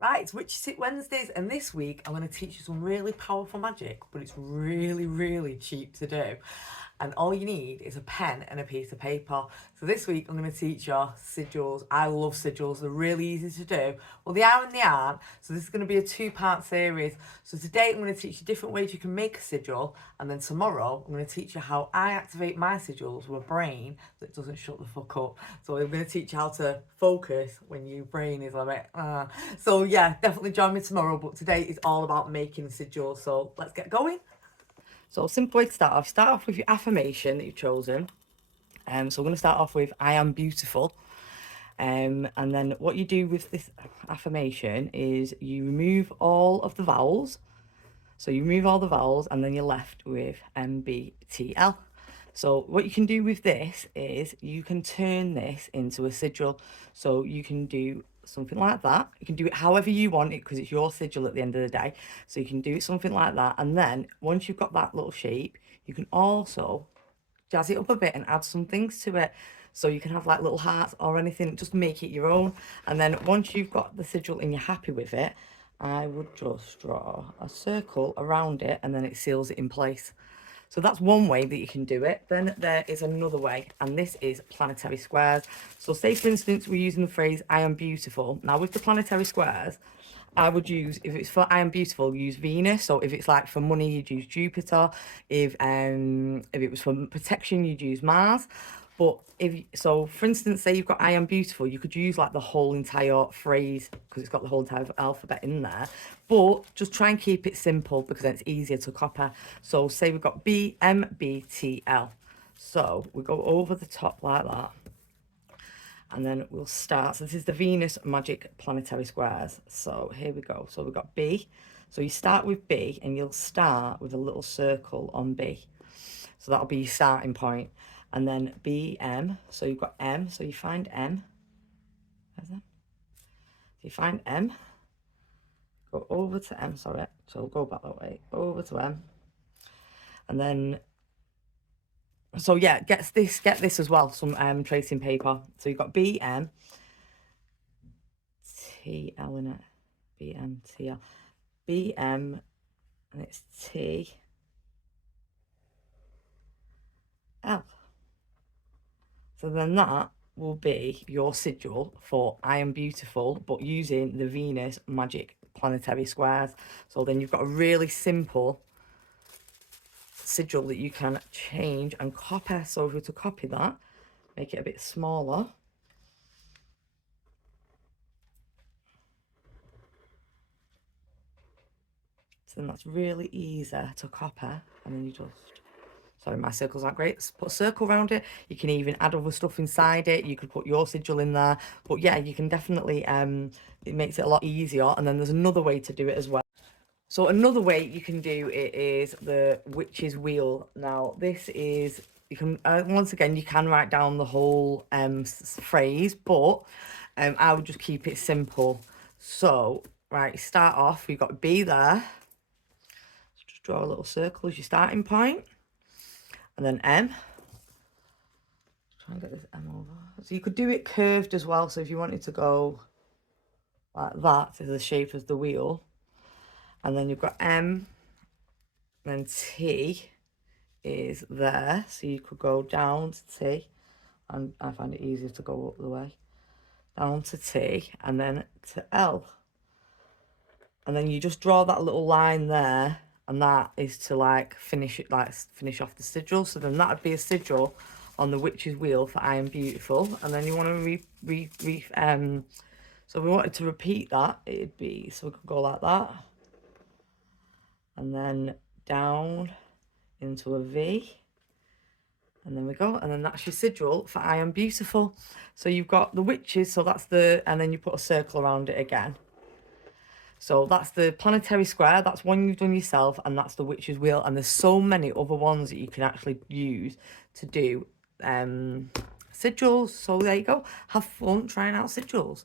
Right, it's Witchy Tips Wednesdays, and this week I'm going to teach you some really powerful magic, but it's really, really cheap to do. And all you need is a pen and a piece of paper. So this week I'm going to teach you sigils. I love sigils, they're really easy to do. Well, they are and they aren't. So this is going to be a two-part series. So today I'm going to teach you different ways you can make a sigil, and then tomorrow I'm going to teach you how I activate my sigils with a brain that doesn't shut the fuck up. So I'm going to teach you how to focus when your brain is like, So yeah, definitely join me tomorrow, but today is all about making sigils. So let's get going. So simple way to start off with your affirmation that you've chosen. So we're going to start off with I am beautiful. And then what you do with this affirmation is you remove all of the vowels. So you remove all the vowels and then you're left with MBTL. So what you can do with this is you can turn this into a sigil. So you can do something like that. You can do it however you want it because it's your sigil at the end of the day. So you can do it something like that. And then once you've got that little shape, you can also jazz it up a bit and add some things to it. So you can have like little hearts or anything, just make it your own. And then once you've got the sigil and you're happy with it, I would just draw a circle around it and then it seals it in place. So that's one way that you can do it. Then there is another way, and this is planetary squares. So say, for instance, we're using the phrase, I am beautiful. Now with the planetary squares, I would use, if it's for I am beautiful, use Venus. So if it's like for money, you'd use Jupiter. If it was for protection, you'd use Mars. But so for instance, say you've got I am beautiful, you could use like the whole entire phrase because it's got the whole entire alphabet in there. But just try and keep it simple because then it's easier to copy. So say we've got BMBTL. So we go over the top like that. And then we'll start. So this is the Venus Magic Planetary Squares. So here we go. So we've got B. So you start with B and you'll start with a little circle on B. So that'll be your starting point. And then BM. So you've got M. So you find M. There's M. So you find M. Go over to M, sorry. So we'll go back that way. Over to M. And then so yeah, get this as well, some tracing paper. So you've got BM, TL in it, BM, TL, BM, and it's T, L. So then that will be your sigil for I am beautiful, but using the Venus Magic Planetary Squares. So then you've got a really simple sigil that you can change and copy. So if we were to copy that, make it a bit smaller. So then that's really easy to copy. And then you just, sorry, my circles aren't great. Just put a circle around it. You can even add other stuff inside it. You could put your sigil in there. But yeah, you can definitely, it makes it a lot easier. And then there's another way to do it as well. So another way you can do it is the witch's wheel. Now this is, you can, once again, you can write down the whole phrase, but I would just keep it simple. So, right, start off, we've got B there. So just draw a little circle as your starting point. And then M. Try and get this M over. So you could do it curved as well. So if you wanted to go like that, to the shape of the wheel. And then you've got M, and then T is there. So you could go down to T, and I find it easier to go up the way. Down to T, and then to L. And then you just draw that little line there, and that is to like finish it, like finish off the sigil. So then that would be a sigil on the witch's wheel for I am beautiful. And then you want to so we wanted to repeat that, it'd be, so we could go like that. And then down into a V. And then we go. And then that's your sigil for I am beautiful. So you've got the witches. So that's the, and then you put a circle around it again. So that's the planetary square. That's one you've done yourself. And that's the witch's wheel. And there's so many other ones that you can actually use to do sigils. So there you go. Have fun trying out sigils.